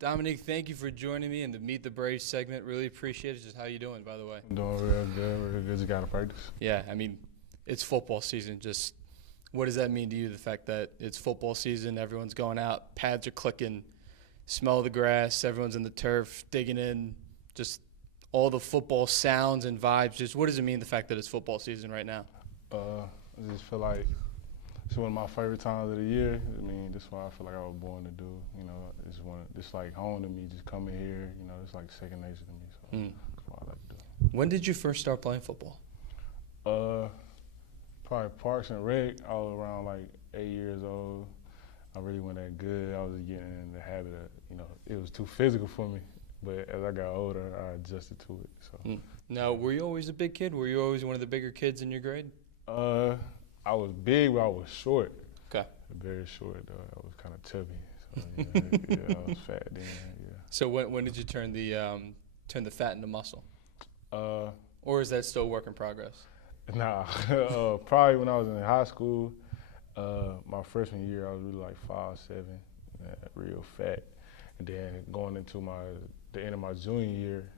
Dominique, thank you for joining me in the Meet the Braves segment. Really appreciate it. Just how you doing, by the way? I'm doing real good, real good. Just got to practice. Yeah, I mean, it's football season. Just what does that mean to you, the fact that it's football season, everyone's going out, pads are clicking, smell the grass, everyone's in the turf, digging in, just all the football sounds and vibes. Just what does it mean, the fact that it's football season right now? I just feel like it's one of my favorite times of the year. I mean, this is what I feel like I was born to do. You know, it's like home to me. Just coming here, you know, it's like second nature to me. So that's what I like to do. When did you first start playing football? Probably Parks and Rec. I was around like 8 years old. I really wasn't that good. I was getting in the habit of, you know, it was too physical for me. But as I got older, I adjusted to it. So. Now, were you always a big kid? Were you always one of the bigger kids in your grade? I was big, but I was short. Okay. Very short, though. I was kind of chubby. So, yeah, I was fat then, yeah. So when did you turn the fat into muscle? Or is that still a work in progress? Nah, probably when I was in high school, my freshman year, I was really like 5'7", real fat. And then going into the end of my junior year,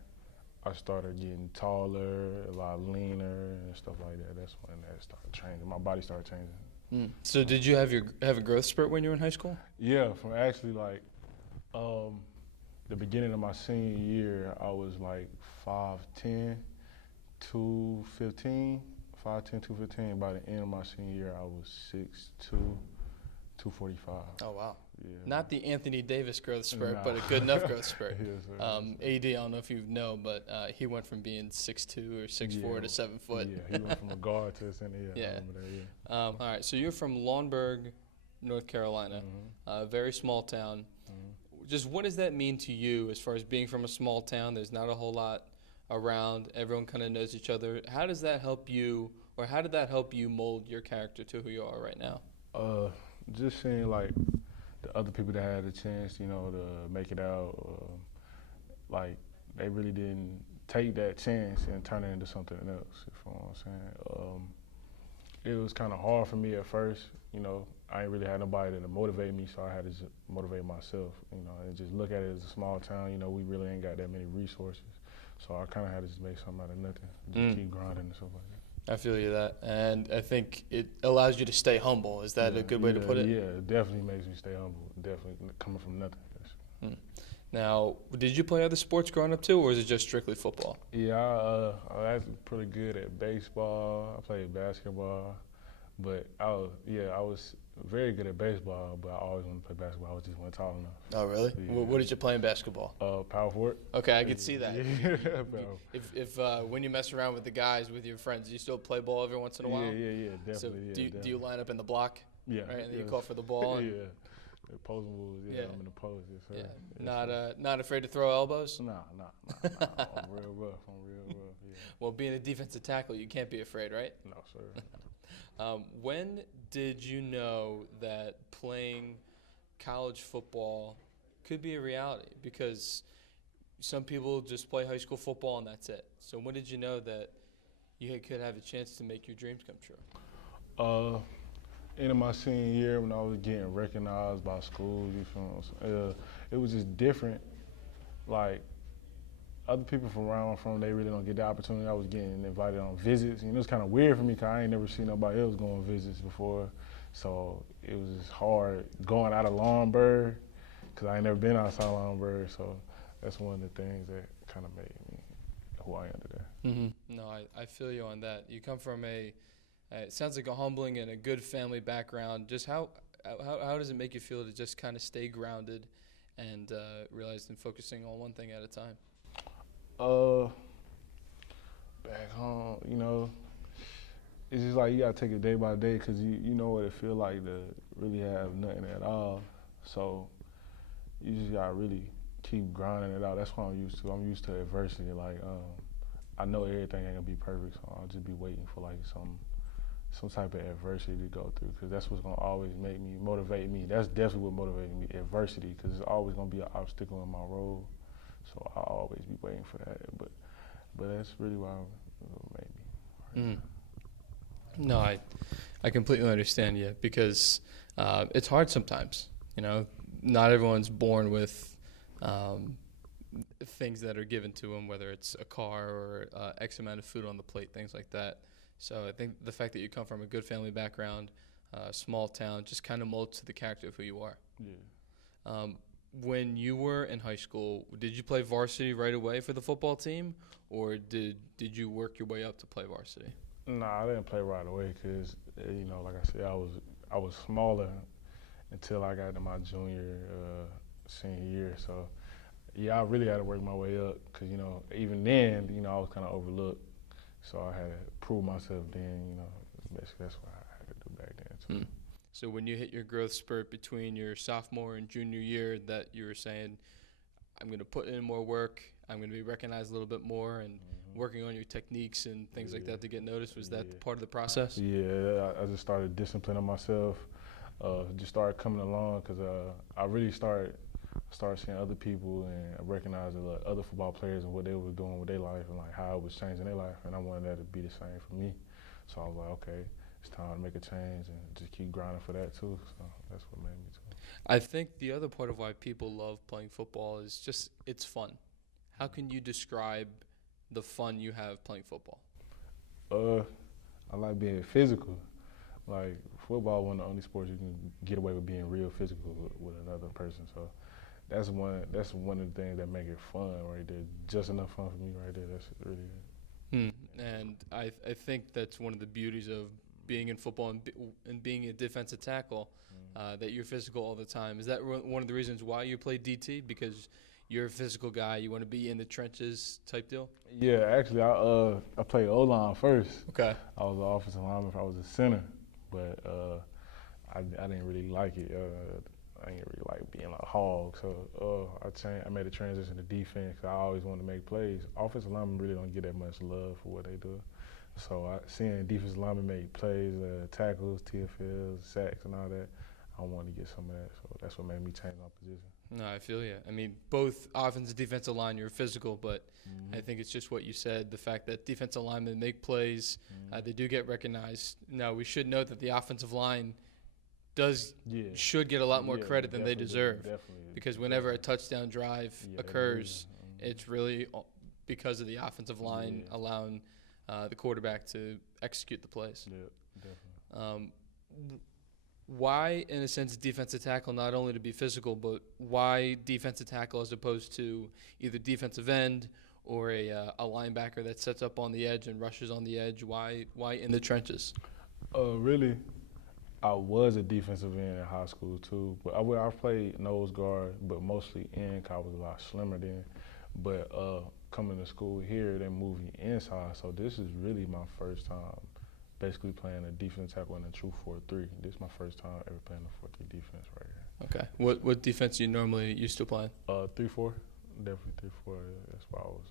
I started getting taller, a lot leaner and stuff like that. That's when that started changing. My body started changing. So did you have a growth spurt when you were in high school? Yeah, from actually like the beginning of my senior year, I was like 5'10", 215. 5'10", 215. By the end of my senior year, I was 6'2", 245. Oh, wow. Yeah. Not the Anthony Davis growth spurt, but a good enough growth spurt. Yes, sir. AD, I don't know if you know, but he went from being 6'2" or 6'4" to 7 foot. Yeah, he went from a guard to a center. Yeah, Yeah. I remember that, yeah. All right, so you're from Laurinburg, North Carolina, a very small town. Just what does that mean to you as far as being from a small town? There's not a whole lot around. Everyone kind of knows each other. How does that help you, or how did that help you mold your character to who you are right now? Just seeing like the other people that had a chance, you know, to make it out, like they really didn't take that chance and turn it into something else, if you know what I'm saying. It was kind of hard for me at first, you know. I ain't really had nobody to motivate me, so I had to just motivate myself, you know, and just look at it as a small town. You know, we really ain't got that many resources, so I kind of had to just make something out of nothing, just keep grinding and stuff like that. I feel you that, and I think it allows you to stay humble. Is that a good way to put it? Yeah, it definitely makes me stay humble. Definitely coming from nothing. Now, did you play other sports growing up too, or is it just strictly football? Yeah, I was actually pretty good at baseball. I played basketball, but I was very good at baseball, but I always wanted to play basketball. I just wasn't tall enough. Oh, really? Yeah. What did you play in basketball? Power forward. Okay, I could see that. Yeah, If when you mess around with the guys, with your friends, you still play ball every once in a while? Yeah, definitely. So do you line up in the block? Yeah. Right, and then you call for the ball? And, yeah. The posing moves, yeah, I'm in the pose, yes, sir. Yeah. Yes, Not afraid to throw elbows? Nah. I'm real rough, yeah. Well, being a defensive tackle, you can't be afraid, right? No, sir. When did you know that playing college football could be a reality? Because some people just play high school football and that's it. So when did you know that you could have a chance to make your dreams come true? End of my senior year, when I was getting recognized by schools, you feel what I'm saying? It was just different. Like, other people from where I'm from, they really don't get the opportunity. I was getting invited on visits, and it was kind of weird for me because I ain't never seen nobody else go on visits before. So it was just hard going out of Laurinburg because I ain't never been outside Laurinburg. So that's one of the things that kind of made me who I am today. No, I feel you on that. You come from it sounds like a humbling and a good family background. Just how does it make you feel to just kind of stay grounded and realize and focusing on one thing at a time? Back home, you know, it's just like you gotta take it day by day because you know what it feel like to really have nothing at all. So you just gotta really keep grinding it out. That's what I'm used to. I'm used to adversity. Like I know everything ain't gonna be perfect, so I'll just be waiting for like some type of adversity to go through because that's what's gonna always motivate me. That's definitely what motivated me, adversity, because it's always gonna be an obstacle in my road. So I'll always be waiting for that. But that's really why it made me. No, I completely understand you because it's hard sometimes. You know, not everyone's born with um, things that are given to him, whether it's a car or X amount of food on the plate, things like that. So I think the fact that you come from a good family background, small town, just kind of molds to the character of who you are. Yeah. When you were in high school, did you play varsity right away for the football team, or did you work your way up to play varsity? Nah, I didn't play right away because, like I said, I was smaller until I got to my junior, senior year. So, yeah, I really had to work my way up because, even then, I was kind of overlooked. So I had to prove myself then, basically that's what I had to do back then too. So when you hit your growth spurt between your sophomore and junior year, that you were saying, I'm going to put in more work, I'm going to be recognized a little bit more, and working on your techniques and things like that to get noticed, was that part of the process? Yeah, I just started disciplining myself, just started coming along because I really started seeing other people and recognizing other football players and what they were doing with their life and like how it was changing their life, and I wanted that to be the same for me. So I was like, okay, it's time to make a change and just keep grinding for that too. So that's what made me too. I think the other part of why people love playing football is just it's fun. How can you describe the fun you have playing football? I like being physical. Like football, one of the only sports you can get away with being real physical with another person. So that's one of the things that make it fun right there. Just enough fun for me right there. That's really it. And I think that's one of the beauties of being in football and being a defensive tackle, that you're physical all the time. Is that one of the reasons why you play DT? Because you're a physical guy, you want to be in the trenches type deal? Yeah, actually, I played O-line first. Okay. I was an offensive lineman. I was a center, but I didn't really like it. I didn't really like being like a hog, so I made a transition to defense. I always wanted to make plays. Offensive linemen really don't get that much love for what they do. So seeing defensive linemen make plays, tackles, TFLs, sacks, and all that, I wanted to get some of that. So that's what made me change my position. No, I feel you. I mean, both offensive and defensive line, you're physical, but I think it's just what you said, the fact that defensive linemen make plays, they do get recognized. Now, we should note that the offensive line should get a lot more credit than they deserve. Because whenever a touchdown drive occurs, it's really because of the offensive line allowing the quarterback to execute the plays. Yeah, definitely. Why, in a sense, defensive tackle, not only to be physical, but why defensive tackle as opposed to either defensive end or a linebacker that sets up on the edge and rushes on the edge? Why in the trenches? Really, I was a defensive end in high school too, but I played nose guard, but mostly end. I was a lot slimmer then. But coming to school here, they moved me inside, so this is really my first time basically playing a defense tackle in a true 4-3. This is my first time ever playing a 4-3 defense right here. Okay. What defense you normally used to play? 3-4, definitely 3-4. That's why I was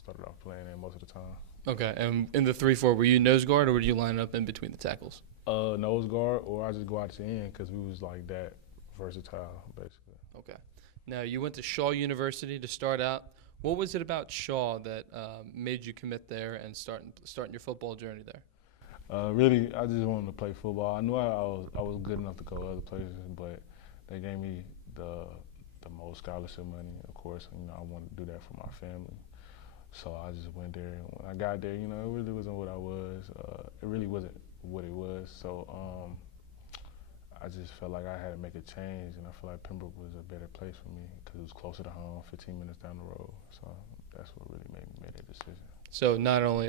started off playing in most of the time. Okay. And in the 3-4, were you nose guard or would you line up in between the tackles? Nose guard, or I just go out to the end because we was like that versatile, basically. Okay. Now, you went to Shaw University to start out. What was it about Shaw that made you commit there and starting your football journey there? Really, I just wanted to play football. I knew I was good enough to go other places, but they gave me the most scholarship money, of course. I wanted to do that for my family. So I just went there. When I got there, it really wasn't what I was. It really wasn't what it was. So I just felt like I had to make a change, and I feel like Pembroke was a better place for me because it was closer to home, 15 minutes down the road. So that's what really made me make that decision. So not only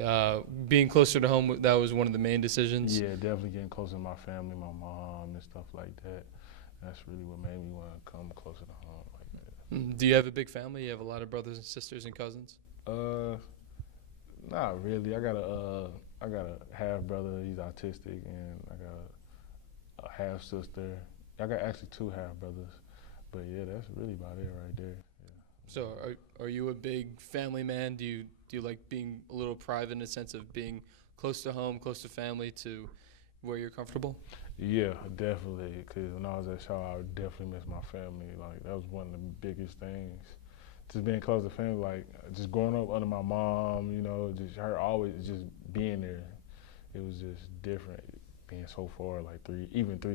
being closer to home, that was one of the main decisions? Yeah, definitely getting closer to my family, my mom, and stuff like that. That's really what made me want to come closer to home like that. Do you have a big family? You have a lot of brothers and sisters and cousins? Not really. I got a half brother. He's autistic, and I got a half sister. I got actually 2 half brothers, but yeah, that's really about it right there. Yeah. So are you a big family man? Do you like being a little private in the sense of being close to home, close to family, to where you're comfortable? Yeah, definitely. Because when I was at Shaw, I definitely miss my family. Like that was one of the biggest things. Just being close to family, like just growing up under my mom, just her always just being there. It was just different. Being so far, like 3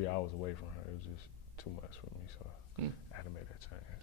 hours away from her, it was just too much for me. So I had to make that change.